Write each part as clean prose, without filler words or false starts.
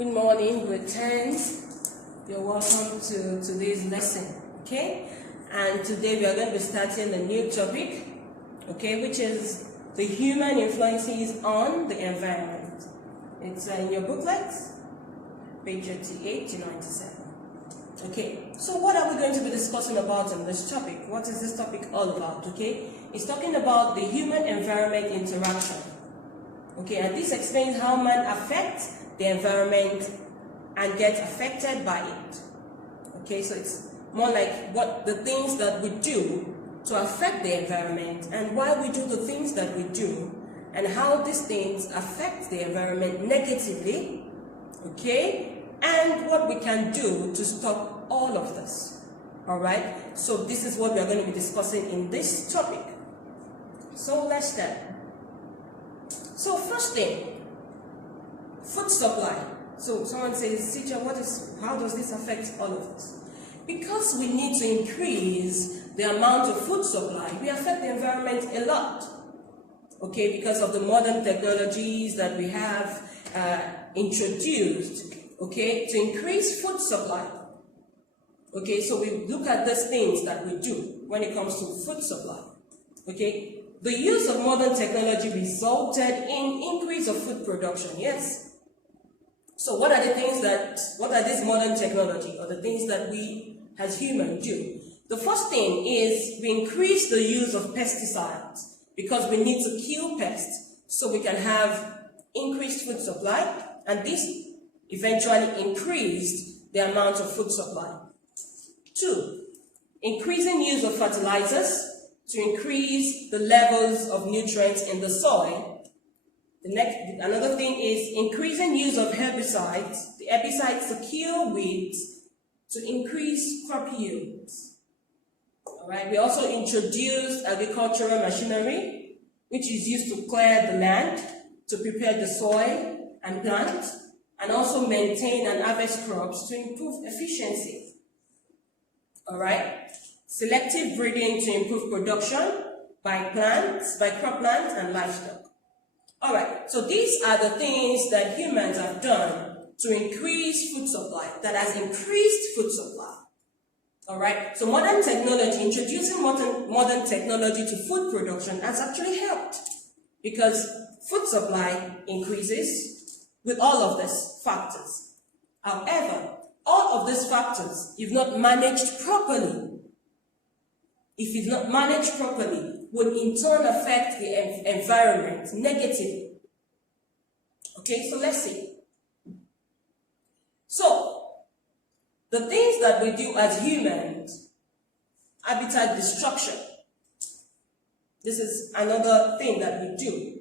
Good morning, grade 10s. You're welcome to today's lesson, okay? And today we are going to be starting a new topic, okay, which is the human influences on the environment. It's in your booklet, page 88 to 97. Okay, so what are we going to be discussing about in this topic? What is this topic all about, okay? It's talking about the human-environment interaction, okay, and this explains how man affects the environment and gets affected by it. Okay, so it's more like what the things that we do to affect the environment and why we do the things that we do and how these things affect the environment negatively, okay, and what we can do to stop all of this. All right, so this is what we are going to be discussing in this topic. So let's start. So first thing, food supply. So someone says, teacher, how does this affect all of us? Because we need to increase the amount of food supply, we affect the environment a lot. Okay, because of the modern technologies that we have introduced, okay, to increase food supply. Okay, so we look at these things that we do when it comes to food supply. Okay, the use of modern technology resulted in increase of food production, yes. So what are this modern technology or the things that we as humans do? The first thing is we increase the use of pesticides because we need to kill pests so we can have increased food supply, and this eventually increased the amount of food supply. 2, increasing use of fertilizers to increase the levels of nutrients in the soil. Another thing is increasing use of herbicides, the herbicides to kill weeds, to increase crop yields. All right. We also introduced agricultural machinery, which is used to clear the land, to prepare the soil and plant, and also maintain and harvest crops to improve efficiency. All right. Selective breeding to improve production by crop plants and livestock. All right, so these are the things that humans have done to increase food supply, that has increased food supply. All right, so modern technology, introducing modern technology to food production has actually helped because food supply increases with all of these factors. However, all of these factors, if not managed properly, would in turn affect the environment negatively. Okay, so let's see. So, the things that we do as humans, habitat destruction. This is another thing that we do,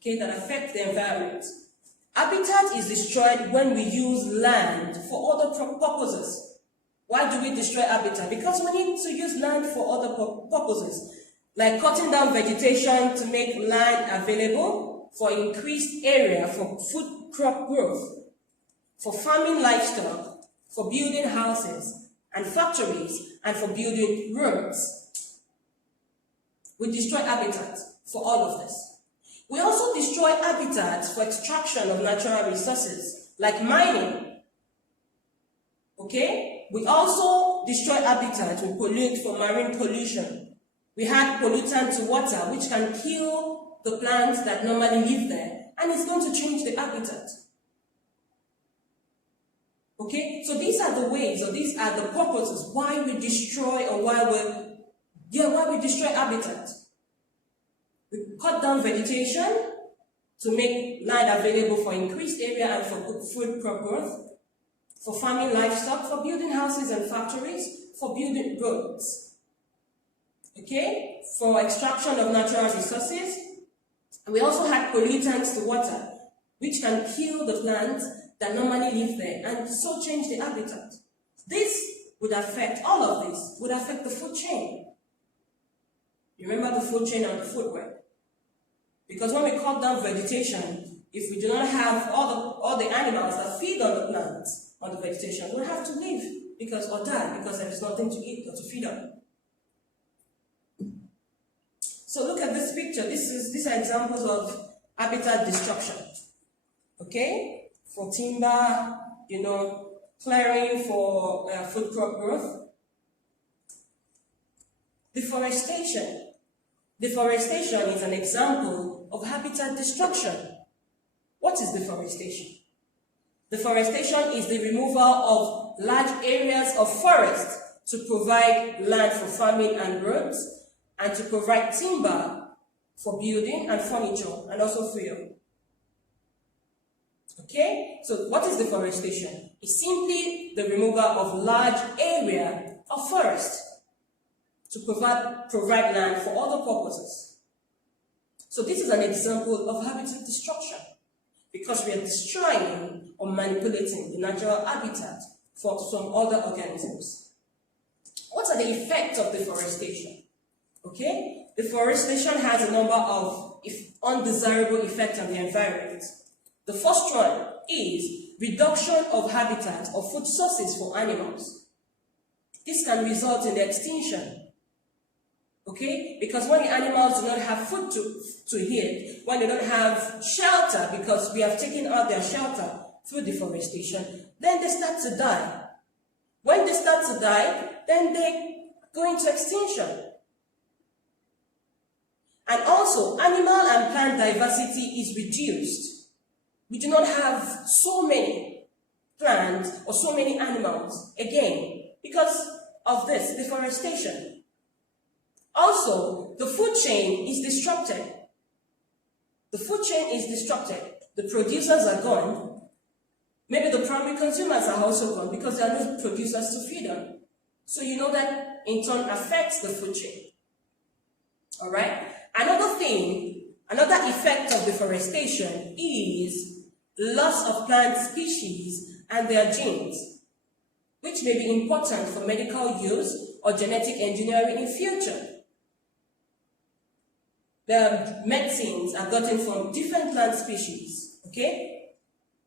okay, that affects the environment. Habitat is destroyed when we use land for other purposes. Why do we destroy habitat? Because we need to use land for other purposes, like cutting down vegetation to make land available for increased area for food crop growth, for farming livestock, for building houses and factories, and for building roads. We destroy habitat for all of this. We also destroy habitats for extraction of natural resources, like mining. Okay? We also destroy habitat, we pollute for marine pollution. We add pollutant to water, which can kill the plants that normally live there, and it's going to change the habitat. Okay, so these are the ways, or these are the purposes why we destroy, or why we destroy habitat. We cut down vegetation to make land available for increased area and for food crop growth, for farming livestock, for building houses and factories, for building roads. Okay, for extraction of natural resources. And we also had pollutants to water, which can kill the plants that normally live there and so change the habitat. This would affect, all of this would affect the food chain. Remember the food chain and the food web. Because when we cut down vegetation, if we do not have all the animals that feed on the plants, on the vegetation, we'll have to leave or die because there is nothing to eat or to feed on. So look at this picture. These are examples of habitat destruction. Okay? for timber, clearing for food crop growth. Deforestation. Deforestation is an example of habitat destruction. What is deforestation? Deforestation is the removal of large areas of forest to provide land for farming and roads, and to provide timber for building and furniture, and also fuel. Okay, so what is deforestation? It's simply the removal of large area of forest to provide land for other purposes. So this is an example of habitat destruction, because we are destroying or manipulating the natural habitat for some other organisms. What are the effects of deforestation? Okay, deforestation has a number of undesirable effects on the environment. The first one is reduction of habitat or food sources for animals. This can result in the extinction. Okay, because when the animals do not have food to eat, when they don't have shelter because we have taken out their shelter through deforestation, then they start to die. When they start to die, then they go into extinction. And also, animal and plant diversity is reduced. We do not have so many plants or so many animals, again, because of this deforestation. Also, the food chain is disrupted. The food chain is disrupted. The producers are gone. Maybe the primary consumers are also gone because there are no producers to feed them. So you know that in turn affects the food chain. All right? Another effect of deforestation is loss of plant species and their genes, which may be important for medical use or genetic engineering in future. The medicines are gotten from different plant species, okay?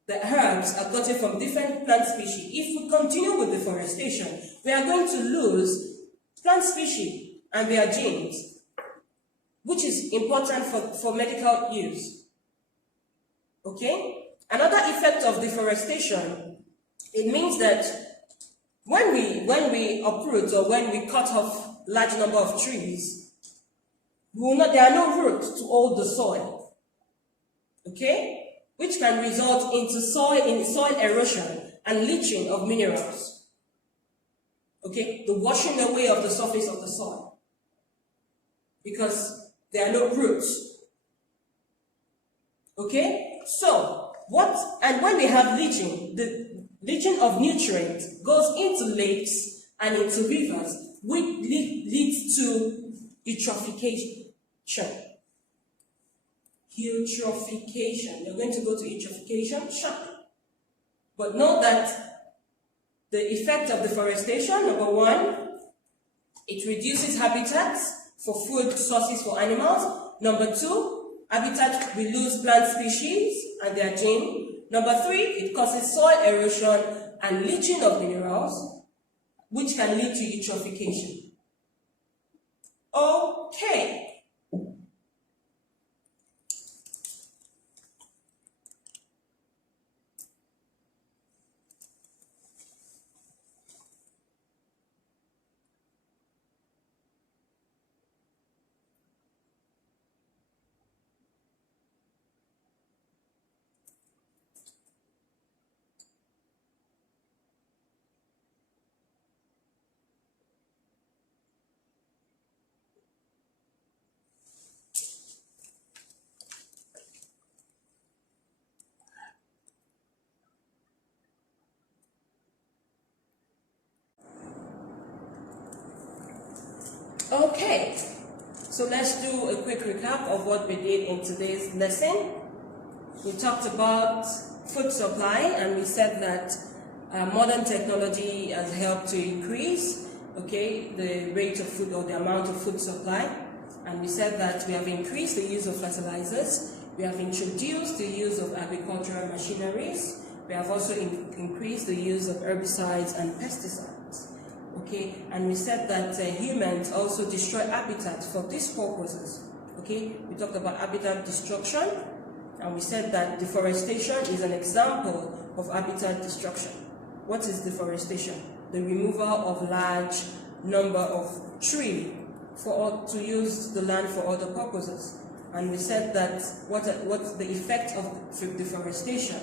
The herbs are gotten from different plant species. If we continue with deforestation, we are going to lose plant species and their genes, which is important for medical use, okay? Another effect of deforestation, it means that when we uproot or when we cut off large number of trees, there are no roots to hold the soil, okay? Which can result into soil erosion and leaching of minerals, okay? The washing away of the surface of the soil, because there are no roots, okay? So, when we have leaching, the leaching of nutrients goes into lakes and into rivers, which leads to eutrophication. Eutrophication. You're going to go to eutrophication shortly. But note that the effect of deforestation, number one, it reduces habitats for food sources for animals. Number two, habitat, we lose plant species and their gene. Number three, it causes soil erosion and leaching of minerals, which can lead to eutrophication. Okay. Okay, so let's do a quick recap of what we did in today's lesson. We talked about food supply, and we said that modern technology has helped to increase, okay, the rate of food or the amount of food supply. And we said that we have increased the use of fertilizers, we have introduced the use of agricultural machineries, we have also increased the use of herbicides and pesticides. Okay, and we said that humans also destroy habitat for these purposes. Okay, we talked about habitat destruction, and we said that deforestation is an example of habitat destruction. What is deforestation? The removal of large number of trees to use the land for other purposes. And we said that what's the effect of deforestation?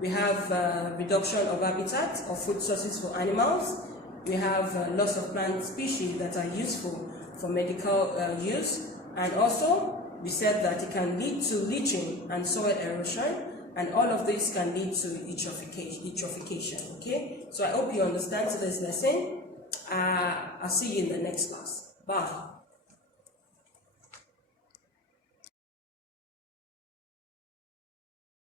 We have reduction of habitat or food sources for animals. We have loss of plant species that are useful for medical use. And also, we said that it can lead to leaching and soil erosion, and all of this can lead to eutrophication. Okay? So I hope you understand today's lesson. I'll see you in the next class. Bye.